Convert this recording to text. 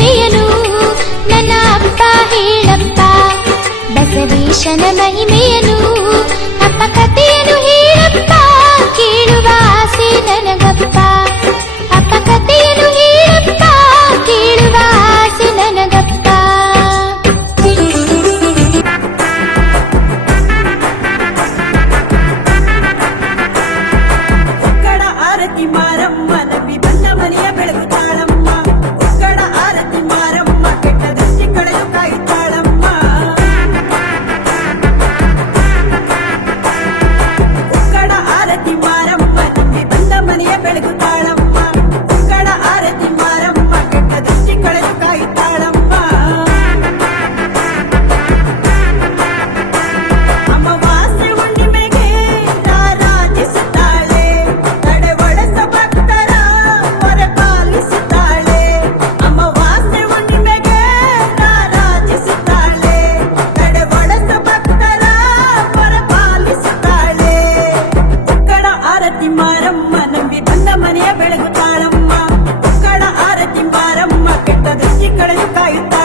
ಮಹಿಮೆಯನು ನನ್ನ ಅಪ್ಪ ಹೇಳಪ್ಪ ಬಸವೇಶನ ಮಹಿಮೆಯನು ಅಪ್ಪ ಕಥೆಯನ್ನು ಹೇಳಪ್ಪ ಕೇಳುವ ಆಸೆ ನನಗಪ್ಪ ಅಪ್ಪ ಕಥೆಯನ್ನು ಹೇಳಪ್ಪ ಕೇಳುವ ಆಸೆ ನನಗಪ್ಪ ಒಕ್ಕಡ ಆರತಿ ಮಾರಮ್ಮ ನಂಬಿ ಬಂದ ಮನೆಯ ಬೆಳಗು ತಾಳಮ್ಮ ಒಕ್ಕಡ ಆರತಿ ಮಾರಮ್ಮ ಕೆಟ್ಟ ದೃಷ್ಟಿ ಕಳೆದು ಕಾಯುತ್ತಾಳಮ್ಮ ಒಕ್ಕಡ ಆರತಿ ಮಾರಮ್ಮ ನಂಬಿ ಬಂದ ಮನೆಯ ಬೆಳಗು ತಾಳಮ್ಮ ಒಕ್ಕಡ ಆರತಿ ಮಾರಮ್ಮ ಕೆಟ್ಟ ದೃಷ್ಟಿ ಕಳೆದು ಕಾಯುತ್ತಾಳಮ್ಮ ಅಮಾವಾಸ್ಯೆ ಹುಣ್ಣಿಮೆಗೆ ರಾರಾಜಿಸುತ್ತಾಳೆ ತಡೆವಡೆಸ ಭಕ್ತರ ಪರಿಪಾಲಿಸುತ್ತಾಳೆ ಅಮಾವಾಸ್ಯೆ ಹುಣ್ಣಿಮೆಗೆ ರಾರಾಜಿಸುತ್ತಾಳೆ ತಡೆವಡೆಸ ಭಕ್ತರ ಪರಿಪಾಲಿಸುತ್ತಾಳೆ ಒಕ್ಕಡ ಆರತಿ ಮಾರಮ್ಮ ನಂಬಿ ಬಂದ ಮನೆಯ ಬೆಳಗುತ್ತಾಳಮ್ಮ ಒಕ್ಕಡ ಆರತಿ ಮಾರಮ್ಮ ಕೆಟ್ಟ ದೃಷ್ಟಿ ಕಳೆದು ಕಾಯುತ್ತಾಳೆ